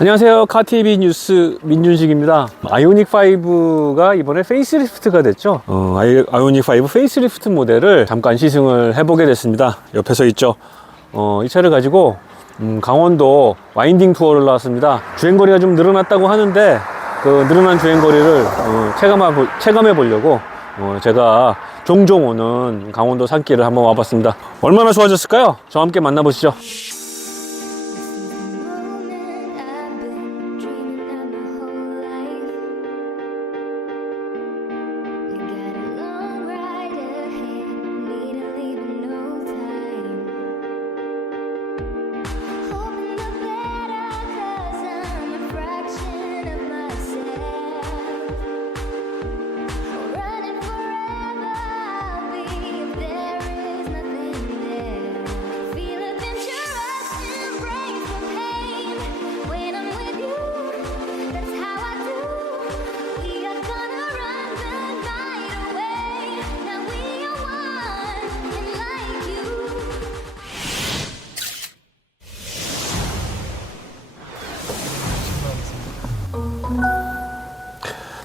안녕하세요. 카티비 뉴스 민준식입니다. 아이오닉 5가 이번에 페이스리프트가 됐죠. 아이오닉 5 페이스리프트 모델을 잠깐 시승을 해보게 됐습니다. 옆에서 있죠. 이 차를 가지고 강원도 와인딩 투어를 나왔습니다. 주행거리가 좀 늘어났다고 하는데 그 늘어난 주행거리를 체감해 보려고 제가 종종 오는 강원도 산길을 한번 와봤습니다. 얼마나 좋아졌을까요? 저와 함께 만나보시죠.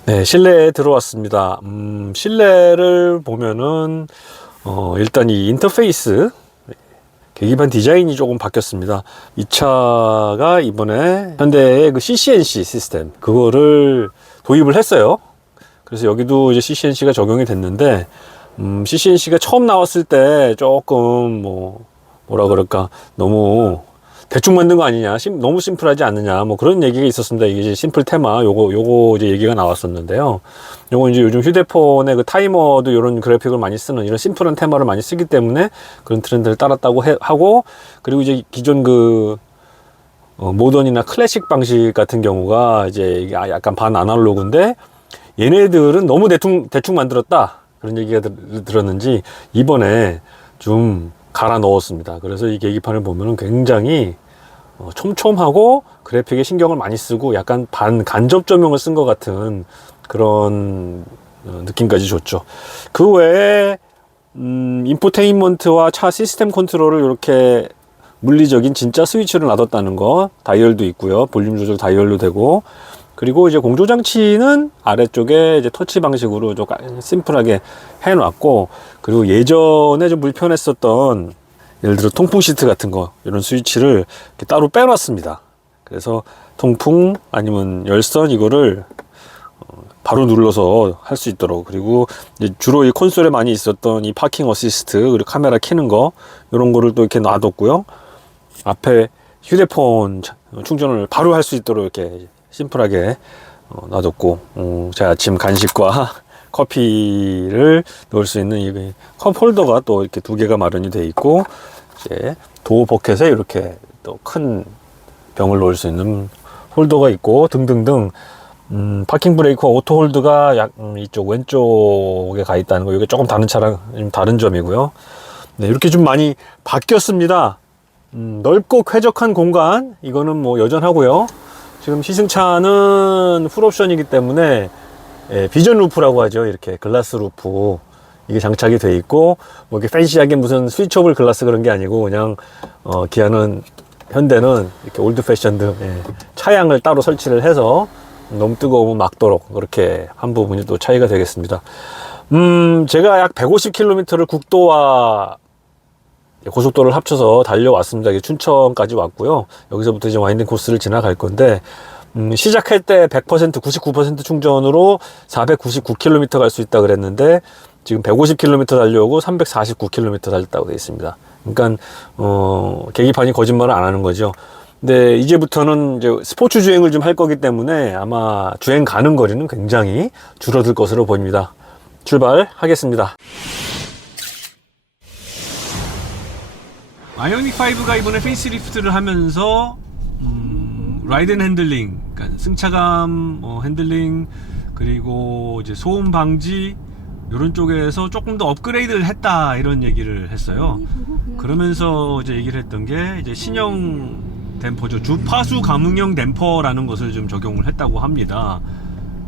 네, 실내에 들어왔습니다. 실내를 보면은 일단 이 인터페이스 계기판 디자인이 조금 바뀌었습니다. 이 차가 이번에 현대의 그 CCNC 시스템 그거를 도입을 했어요. 그래서 여기도 이제 CCNC가 적용이 됐는데 CCNC가 처음 나왔을 때 조금 뭐라 그럴까 너무 대충 만든 거 아니냐, 너무 심플하지 않느냐, 뭐 그런 얘기가 있었습니다. 이게 이제 심플 테마, 요거 이제 얘기가 나왔었는데요. 요거 이제 요즘 휴대폰에 그 타이머도 이런 그래픽을 많이 쓰는 이런 심플한 테마를 많이 쓰기 때문에 그런 트렌드를 따랐다고 하고, 그리고 이제 기존 그 모던이나 클래식 방식 같은 경우가 이제 약간 반 아날로그인데 얘네들은 너무 대충 만들었다, 그런 얘기가 들었는지 이번에 좀 갈아 넣었습니다. 그래서 이 계기판을 보면은 굉장히 촘촘하고 그래픽에 신경을 많이 쓰고 약간 반 간접 조명을 쓴 것 같은 그런 느낌까지 줬죠. 그 외에 인포테인먼트와 차 시스템 컨트롤을 이렇게 물리적인 진짜 스위치를 놔뒀다는 거, 다이얼도 있고요. 볼륨 조절 다이얼도 되고, 그리고 이제 공조장치는 아래쪽에 이제 터치 방식으로 좀 심플하게 해놨고, 그리고 예전에 좀 불편했었던 예를 들어 통풍 시트 같은 거 이런 스위치를 이렇게 따로 빼놨습니다. 그래서 통풍 아니면 열선 이거를 바로 눌러서 할 수 있도록, 그리고 이제 주로 이 콘솔에 많이 있었던 이 파킹 어시스트 그리고 카메라 켜는 거 이런 거를 또 이렇게 놔뒀고요. 앞에 휴대폰 충전을 바로 할 수 있도록 이렇게 심플하게 놔뒀고, 제 아침 간식과 커피를 넣을 수 있는 이 컵 홀더가 또 이렇게 두 개가 마련이 돼 있고, 이제 도어 포켓에 이렇게 또 큰 병을 넣을 수 있는 홀더가 있고 등등등. 파킹 브레이크와 오토 홀드가 이쪽 왼쪽에 가 있다는 거, 이게 조금 다른 차랑 좀 다른 점이고요. 네, 이렇게 좀 많이 바뀌었습니다. 넓고 쾌적한 공간, 이거는 뭐 여전하고요. 지금 시승차는 풀옵션이기 때문에 비전 루프라고 하죠. 이렇게 글라스 루프 이게 장착이 돼 있고, 뭐 이렇게 팬시하게 무슨 스위처블 글라스 그런 게 아니고 그냥 현대는 이렇게 올드 패션드 차양을 따로 설치를 해서 너무 뜨거우면 막도록 그렇게 한 부분이 또 차이가 되겠습니다. 제가 약 150km를 국도와 고속도로를 합쳐서 달려왔습니다. 춘천까지 왔고요. 여기서부터 이제 와인딩 코스를 지나갈 건데, 시작할 때 100% 99% 충전으로 499km 갈 수 있다 그랬는데 지금 150km 달려오고 349km 달렸다고 되어 있습니다. 그러니까 계기판이 거짓말을 안 하는 거죠. 근데 이제부터는 이제 스포츠 주행을 좀 할 거기 때문에 아마 주행 가는 거리는 굉장히 줄어들 것으로 보입니다. 출발하겠습니다. 아이오닉 5가 이번에 페이스리프트를 하면서 라이드 앤 핸들링, 그러니까 승차감, 핸들링, 그리고 이제 소음 방지 이런 쪽에서 조금 더 업그레이드를 했다, 이런 얘기를 했어요. 그러면서 이제 얘기를 했던 게 이제 신형 댐퍼죠. 주파수 감응형 댐퍼라는 것을 좀 적용을 했다고 합니다.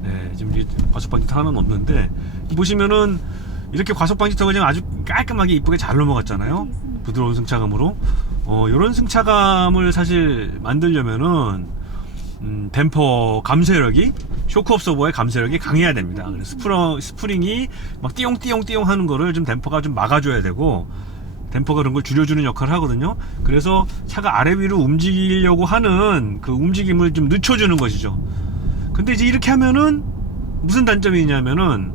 네, 지금 과속 방지턱 하나는 없는데 보시면은 이렇게 과속 방지턱을 지금 아주 깔끔하게 이쁘게 잘 넘어갔잖아요. 부드러운 승차감으로. 이런 승차감을 사실 만들려면은 댐퍼 감쇄력이, 쇼크 옵서버의 감쇄력이 강해야 됩니다. 그래서 스프링이 막 띠용띠용띠용 하는 거를 좀 댐퍼가 좀 막아줘야 되고, 댐퍼가 그런 걸 줄여주는 역할을 하거든요. 그래서 차가 아래 위로 움직이려고 하는 그 움직임을 좀 늦춰주는 것이죠. 근데 이제 이렇게 하면은 무슨 단점이 있냐면은,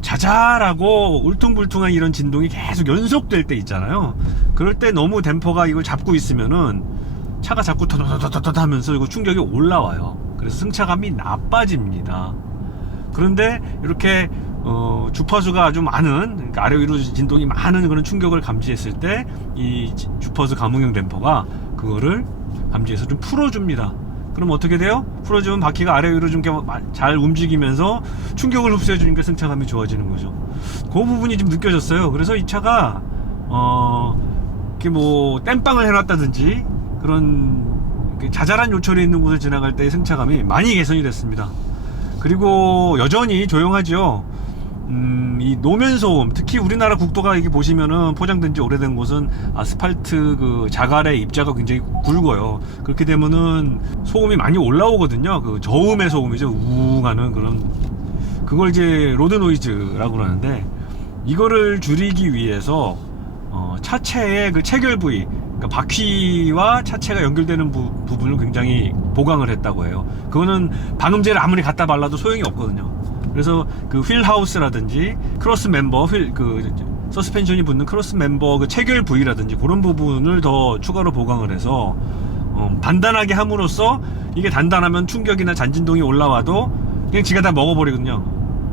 자잘하고 울퉁불퉁한 이런 진동이 계속 연속될 때 있잖아요. 그럴 때 너무 댐퍼가 이걸 잡고 있으면은 차가 자꾸 터터터터터 하면서 이거 충격이 올라와요. 그래서 승차감이 나빠집니다. 그런데 이렇게 주파수가 아주 많은, 그러니까 아래 위로 진동이 많은 그런 충격을 감지했을 때 이 주파수 감응형 댐퍼가 그거를 감지해서 좀 풀어줍니다. 그럼 어떻게 돼요? 풀어주면 바퀴가 아래 위로 좀 잘 움직이면서 충격을 흡수해주니까 승차감이 좋아지는 거죠. 그 부분이 좀 느껴졌어요. 그래서 이 차가 이렇게 뭐 땜빵을 해놨다든지 그런 자잘한 요철이 있는 곳을 지나갈 때의 승차감이 많이 개선이 됐습니다. 그리고 여전히 조용하죠. 이 노면 소음, 특히 우리나라 국도가 이렇게 보시면은 포장된 지 오래된 곳은 아스팔트 그 자갈의 입자가 굉장히 굵어요. 그렇게 되면은 소음이 많이 올라오거든요. 그 저음의 소음이죠. 우웅 하는 그런, 그걸 이제 로드 노이즈라고 그러는데, 이거를 줄이기 위해서 차체의 그 체결 부위, 그러니까 바퀴와 차체가 연결되는 부분을 굉장히 보강을 했다고 해요. 그거는 방음제를 아무리 갖다 발라도 소용이 없거든요. 그래서 그 휠 하우스라든지 크로스 멤버, 그 서스펜션이 붙는 크로스 멤버 그 체결 부위라든지 그런 부분을 더 추가로 보강을 해서 단단하게 함으로써, 이게 단단하면 충격이나 잔진동이 올라와도 그냥 지가 다 먹어버리거든요.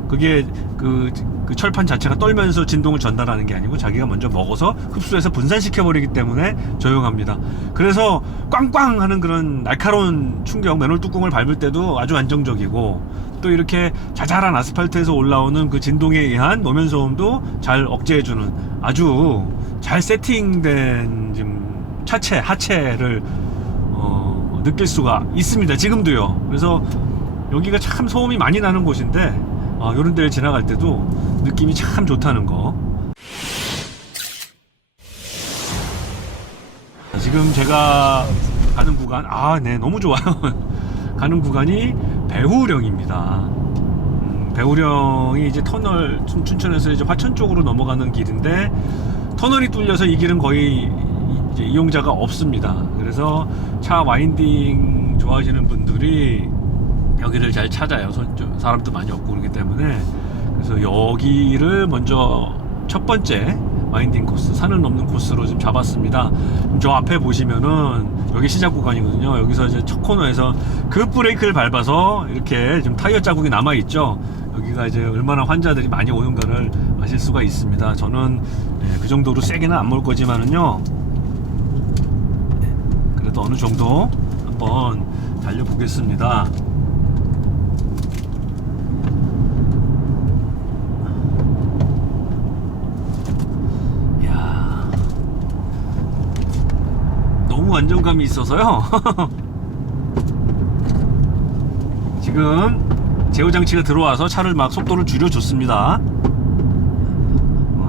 그게 그 철판 자체가 떨면서 진동을 전달하는 게 아니고 자기가 먼저 먹어서 흡수해서 분산시켜버리기 때문에 조용합니다. 그래서 꽝꽝 하는 그런 날카로운 충격, 맨홀 뚜껑을 밟을 때도 아주 안정적이고, 또 이렇게 자잘한 아스팔트에서 올라오는 그 진동에 의한 노면 소음도 잘 억제해주는 아주 잘 세팅된 지금 차체, 하체를 느낄 수가 있습니다. 지금도요. 그래서 여기가 참 소음이 많이 나는 곳인데, 이런 데를 지나갈 때도 느낌이 참 좋다는 거. 지금 제가 가는 구간, 네, 너무 좋아요. 가는 구간이 배후령입니다. 배후령이 이제 터널, 춘천에서 이제 화천 쪽으로 넘어가는 길인데, 터널이 뚫려서 이 길은 거의 이제 이용자가 없습니다. 그래서 차 와인딩 좋아하시는 분들이 여기를 잘 찾아요. 사람도 많이 없고 그렇기 때문에. 그래서 여기를 먼저 첫 번째 와인딩 코스, 산을 넘는 코스로 지금 잡았습니다. 저 앞에 보시면은 여기 시작 구간이거든요. 여기서 이제 첫 코너에서 급 브레이크를 밟아서 이렇게 지금 타이어 자국이 남아 있죠. 여기가 이제 얼마나 환자들이 많이 오는가를 아실 수가 있습니다. 저는 그 정도로 세게는 안 몰 거지만은요, 그래도 어느 정도 한번 달려보겠습니다. 너무 안정감이 있어서요. 지금 제어장치가 들어와서 차를 막 속도를 줄여줬습니다.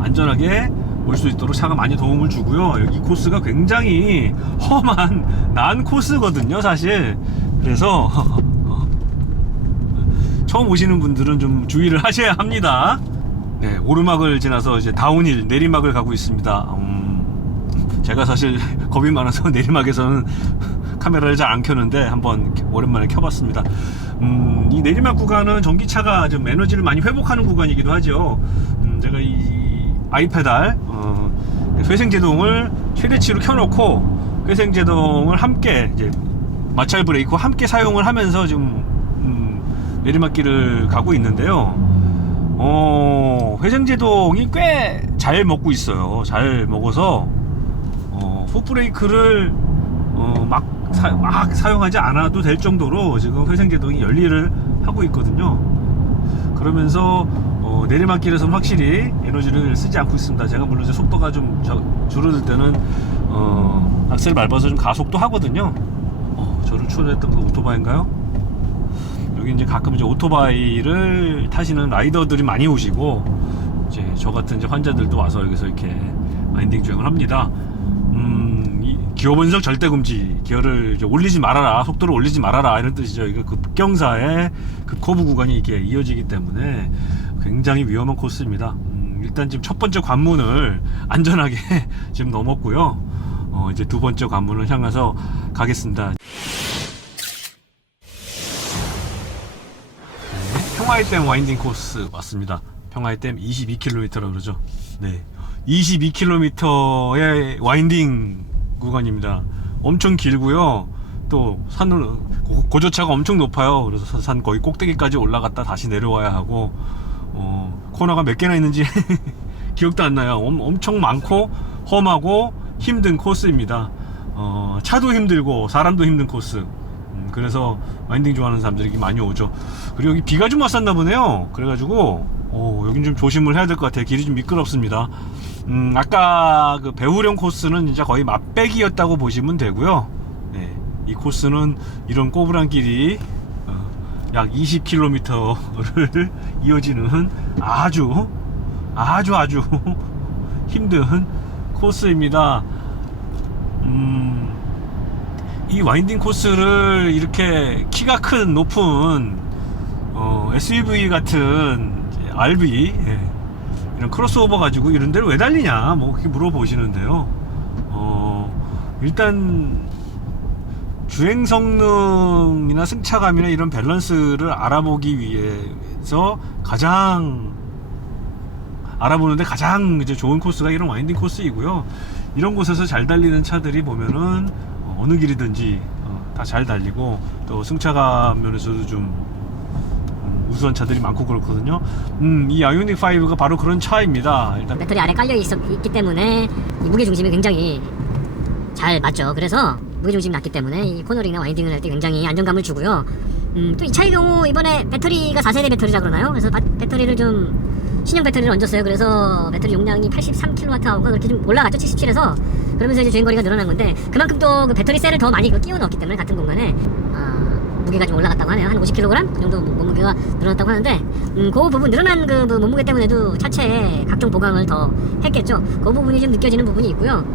안전하게 올 수 있도록 차가 많이 도움을 주고요. 여기 코스가 굉장히 험한 난 코스거든요, 사실. 그래서 처음 오시는 분들은 좀 주의를 하셔야 합니다. 네, 오르막을 지나서 이제 다운힐, 내리막을 가고 있습니다. 제가 사실 겁이 많아서 내리막에서는 카메라를 잘 안 켜는데 한번 오랜만에 켜봤습니다. 이 내리막 구간은 전기차가 좀 에너지를 많이 회복하는 구간이기도 하죠. 제가 이 아이페달 회생제동을 최대치로 켜놓고 회생제동을 함께 이제 마찰 브레이크와 함께 사용을 하면서 지금 내리막길을 가고 있는데요. 회생제동이 꽤 잘 먹고 있어요. 잘 먹어서 풋브레이크를 막 사용하지 않아도 될 정도로 지금 회생제동이 열일을 하고 있거든요. 그러면서 내리막길에서는 확실히 에너지를 쓰지 않고 있습니다. 제가 물론 이제 속도가 좀 줄어들 때는 악셀 밟아서 좀 가속도 하거든요. 저를 추월했던 그 오토바이인가요? 여기 이제 가끔 이제 오토바이를 타시는 라이더들이 많이 오시고, 이제 저 같은 이제 환자들도 와서 여기서 이렇게 와인딩 주행을 합니다. 이 기어 번석 절대 금지, 기어를 이제 올리지 말아라, 속도를 올리지 말아라, 이런 뜻이죠. 이거 급경사의 급커브 구간이 이게 이어지기 때문에 굉장히 위험한 코스입니다. 일단 지금 첫 번째 관문을 안전하게 지금 넘었고요. 이제 두 번째 관문을 향해서 가겠습니다. 평화의 댐 와인딩 코스 왔습니다. 평화의 댐 22km라고 그러죠. 네, 22km의 와인딩 구간입니다. 엄청 길고요. 또 산을 고조차가 엄청 높아요. 그래서 산 거의 꼭대기까지 올라갔다 다시 내려와야 하고, 코너가 몇 개나 있는지 기억도 안 나요. 엄청 많고 험하고 힘든 코스입니다. 차도 힘들고 사람도 힘든 코스. 그래서 와인딩 좋아하는 사람들이 많이 오죠. 그리고 여기 비가 좀 왔었나 보네요. 그래가지고 여긴 좀 조심을 해야 될 것 같아요. 길이 좀 미끄럽습니다. 아까 그 배후령 코스는 진짜 거의 맛배기였다고 보시면 되고요. 네, 이 코스는 이런 꼬부랑 길이 약 20km를 이어지는 아주 힘든 코스입니다. 이 와인딩 코스를 이렇게 키가 큰 높은 SUV 같은 RV, 이런 크로스오버 가지고 이런 데를 왜 달리냐, 뭐 그렇게 물어보시는데요. 일단 주행 성능이나 승차감이나 이런 밸런스를 알아보기 위해서 알아보는데 가장 이제 좋은 코스가 이런 와인딩 코스이고요. 이런 곳에서 잘 달리는 차들이 보면은 어느 길이든지 다 잘 달리고, 또 승차감 면에서도 좀 우수한 차들이 많고 그렇거든요. 이 아이오닉 5가 바로 그런 차입니다. 일단 배터리 아래 깔려 있기 때문에 이 무게 중심이 굉장히 잘 맞죠. 그래서 무게 중심이 낮기 때문에 이 코너링이나 와인딩을 할 때 굉장히 안정감을 주고요. 또 이 차의 경우 이번에 배터리가 4세대 배터리라 그러나요? 그래서 배터리를 좀 신형 배터리를 얹었어요. 그래서 배터리 용량이 83kWh가 그렇게 좀 올라갔죠. 77에서. 그러면서 이제 주행거리가 늘어난 건데, 그만큼 또 그 배터리 셀을 더 많이 끼워 넣었기 때문에 같은 공간에 무게가 좀 올라갔다고 하네요. 한 50kg 그 정도 몸무게가 늘어났다고 하는데, 그 부분 늘어난 그 몸무게 때문에도 차체에 각종 보강을 더 했겠죠. 그 부분이 좀 느껴지는 부분이 있고요.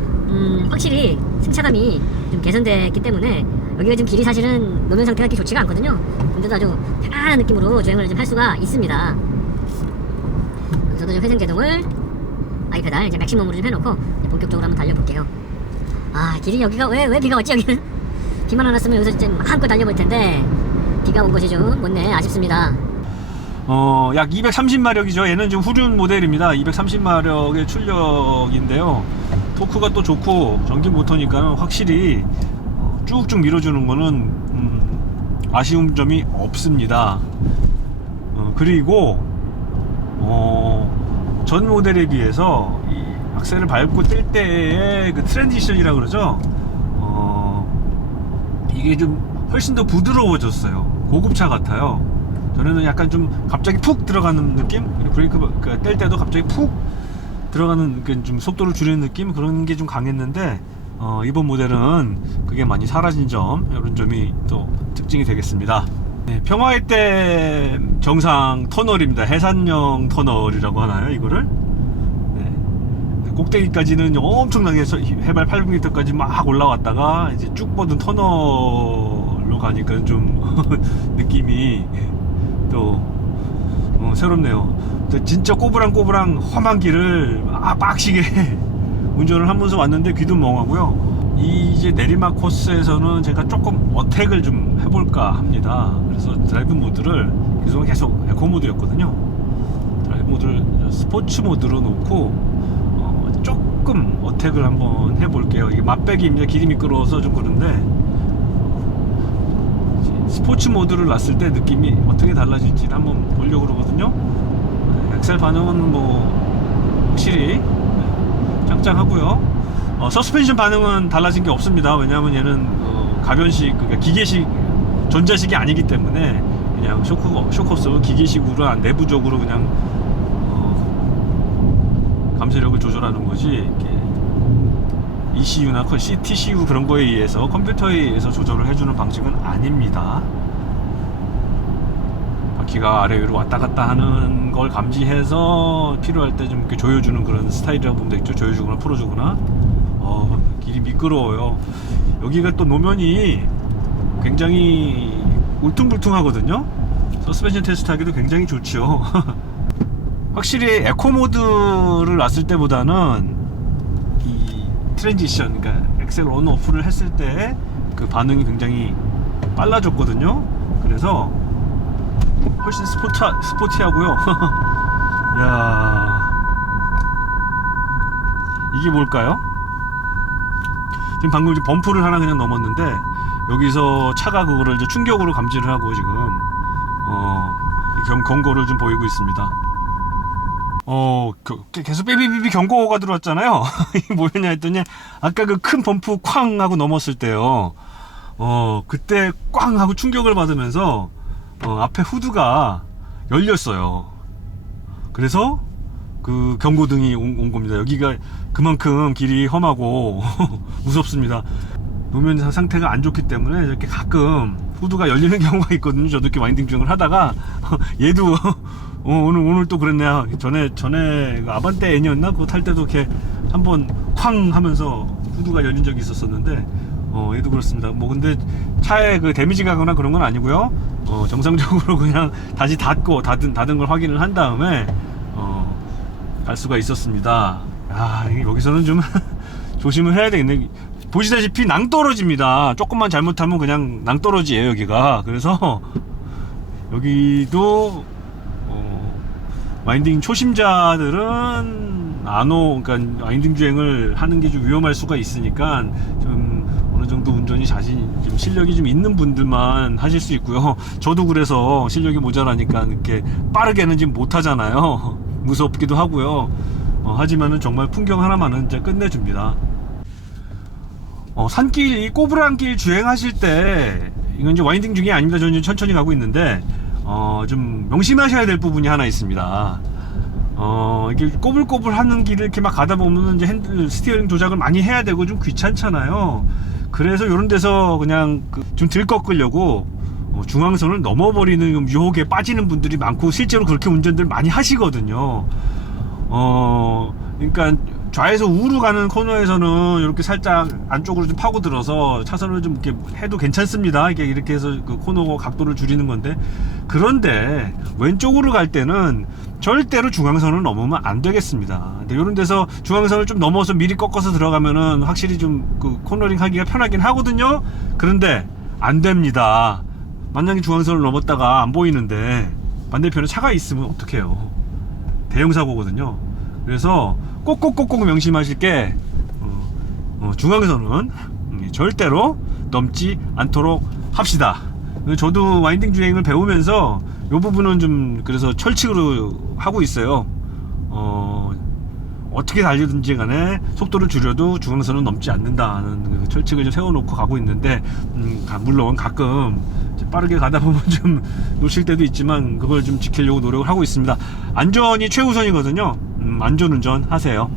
확실히 승차감이 좀 개선됐기 때문에 여기가 지금 길이 사실은 노면 상태가 그렇게 좋지가 않거든요. 근데도 아주 편안한 느낌으로 주행을 좀 할 수가 있습니다. 저도 좀 회전 제동을 아이페달 이제 맥시멈으로 좀 해놓고 본격적으로 한번 달려볼게요. 길이 여기가 왜 비가 왔지? 여기는 비만 안 왔으면 여기서 진짜 마음껏 달려볼 텐데 비가 온 것이 좀 못네, 아쉽습니다. 약 230마력이죠. 얘는 지금 후륜 모델입니다. 230마력의 출력인데요. 토크가 또 좋고 전기 모터니까 확실히 쭉쭉 밀어주는 거는 아쉬운 점이 없습니다. 그리고 전 모델에 비해서 이 악셀을 밟고 뛸 때의 그 트랜지션이라 그러죠. 이게 좀 훨씬 더 부드러워졌어요. 고급차 같아요. 전에는 약간 좀 갑자기 푹 들어가는 느낌, 브레이크 뗄 때도 갑자기 푹 들어가는 좀 속도를 줄이는 느낌, 그런 게 좀 강했는데 이번 모델은 그게 많이 사라진 점, 이런 점이 또 특징이 되겠습니다. 네, 평화의 댐 정상 터널입니다. 해산형 터널이라고 하나요, 이거를? 네, 꼭대기까지는 엄청나게 해발 800m까지 막 올라왔다가 이제 쭉 뻗은 터널로 가니까 좀 느낌이 또 새롭네요. 진짜 꼬부랑 험한 길을 빡시게 운전을 하면서 왔는데 귀도 멍하고요. 이제 내리막 코스에서는 제가 조금 어택을 좀 해볼까 합니다. 그래서 드라이브 모드를 그동안 계속 에코 모드였거든요. 드라이브 모드를 스포츠 모드로 놓고 조금 어택을 한번 해볼게요. 이게 맛배기입니다. 길이 미끄러워서 좀 그런데 스포츠 모드를 놨을 때 느낌이 어떻게 달라질지 한번 보려고 그러거든요. 엑셀 반응은 뭐 확실히 짱짱하고요. 서스펜션 반응은 달라진 게 없습니다. 왜냐하면 얘는 가변식, 그러니까 기계식, 전자식이 아니기 때문에 그냥 쇼커스 기계식으로 내부적으로 그냥 감쇄력을 조절하는 거지, ECU나 TCU 그런 거에 의해서, 컴퓨터에 의해서 조절을 해주는 방식은 아닙니다. 바퀴가 아래 위로 왔다 갔다 하는 걸 감지해서 필요할 때 좀 이렇게 조여주는 그런 스타일이라고 보면 되겠죠. 조여주거나 풀어주거나. 길이 미끄러워요. 여기가 또 노면이 굉장히 울퉁불퉁하거든요. 서스펜션 테스트 하기도 굉장히 좋죠. 확실히 에코 모드를 놨을 때보다는 이 트랜지션, 그러니까 엑셀 온 오프를 했을 때 그 반응이 굉장히 빨라졌거든요. 그래서 훨씬 스포티하고요. 야, 이게 뭘까요? 지금 방금 범프를 하나 그냥 넘었는데 여기서 차가 그거를 이제 충격으로 감지를 하고 지금 경고를 좀 보이고 있습니다. 계속 삐삐삐삐 경고가 들어왔잖아요. 이게 뭐였냐 했더니 아까 그 큰 범프 쾅 하고 넘었을 때요. 그때 꽝 하고 충격을 받으면서 앞에 후드가 열렸어요. 그래서 그 경고등이 온 겁니다. 여기가 그만큼 길이 험하고 무섭습니다. 노면 상태가 안 좋기 때문에 이렇게 가끔 후드가 열리는 경우가 있거든요. 저도 이렇게 와인딩 주행을 하다가 얘도 오늘 또 그랬네요. 전에 그 아반떼 N이었나? 그거 탈 때도 이렇게 한번 쾅 하면서 후드가 열린 적이 있었었는데 얘도 그렇습니다. 뭐 근데 차에 그 데미지 가거나 그런 건 아니고요. 정상적으로 그냥 다시 닫은 걸 확인을 한 다음에 갈 수가 있었습니다. 여기서는 좀 조심을 해야 되겠네. 보시다시피 낭떠러지입니다. 조금만 잘못하면 그냥 낭떠러지예요, 여기가. 그래서 여기도 와인딩 초심자들은 그러니까 와인딩 주행을 하는 게 좀 위험할 수가 있으니까 좀 어느 정도 운전이 좀 실력이 좀 있는 분들만 하실 수 있고요. 저도 그래서 실력이 모자라니까 이렇게 빠르게는 지금 못 하잖아요. 무섭기도 하고요. 하지만은 정말 풍경 하나만은 이제 끝내줍니다. 산길, 이 꼬부랑길 주행하실 때, 이건 이제 와인딩 중이 아닙니다. 저는 이제 천천히 가고 있는데, 좀 명심하셔야 될 부분이 하나 있습니다. 이렇게 꼬불꼬불 하는 길을 이렇게 막 가다 보면은 이제 핸들, 스티어링 조작을 많이 해야 되고 좀 귀찮잖아요. 그래서 이런 데서 그냥 좀 들꺾으려고 중앙선을 넘어버리는 유혹에 빠지는 분들이 많고, 실제로 그렇게 운전들 많이 하시거든요. 그러니까 좌에서 우로 가는 코너에서는 이렇게 살짝 안쪽으로 좀 파고들어서 차선을 좀 이렇게 해도 괜찮습니다. 이렇게 해서 그 코너 각도를 줄이는 건데, 그런데 왼쪽으로 갈 때는 절대로 중앙선을 넘으면 안 되겠습니다. 근데 이런 데서 중앙선을 좀 넘어서 미리 꺾어서 들어가면은 확실히 좀 그 코너링 하기가 편하긴 하거든요. 그런데 안 됩니다. 만약에 중앙선을 넘었다가 안 보이는데 반대편에 차가 있으면 어떡해요. 대형 사고거든요. 그래서 꼭꼭꼭꼭 명심하실 게 중앙선은 절대로 넘지 않도록 합시다. 저도 와인딩 주행을 배우면서 이 부분은 좀 그래서 철칙으로 하고 있어요. 어떻게 달리든지 간에 속도를 줄여도 중앙선은 넘지 않는다는 그 철칙을 좀 세워놓고 가고 있는데, 물론 가끔 빠르게 가다 보면 좀 놓칠 때도 있지만 그걸 좀 지키려고 노력을 하고 있습니다. 안전이 최우선이거든요. 안전운전 하세요.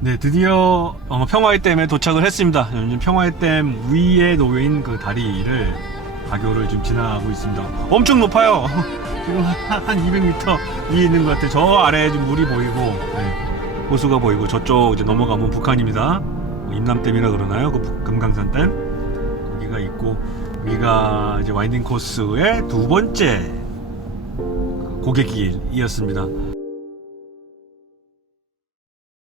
네, 드디어 평화의 댐에 도착을 했습니다. 요즘 평화의 댐 위에 놓인 그 다리를 가교를 지금 지나가고 있습니다. 엄청 높아요. 지금 한 200m 위에 있는 것 같아요. 저 아래에 지금 물이 보이고, 네, 호수가 보이고, 저쪽 이제 넘어가면 북한입니다. 임남댐이라 그러나요? 그 금강산댐 여기가 있고, 여기가 이제 와인딩 코스의 두 번째 고갯길이었습니다.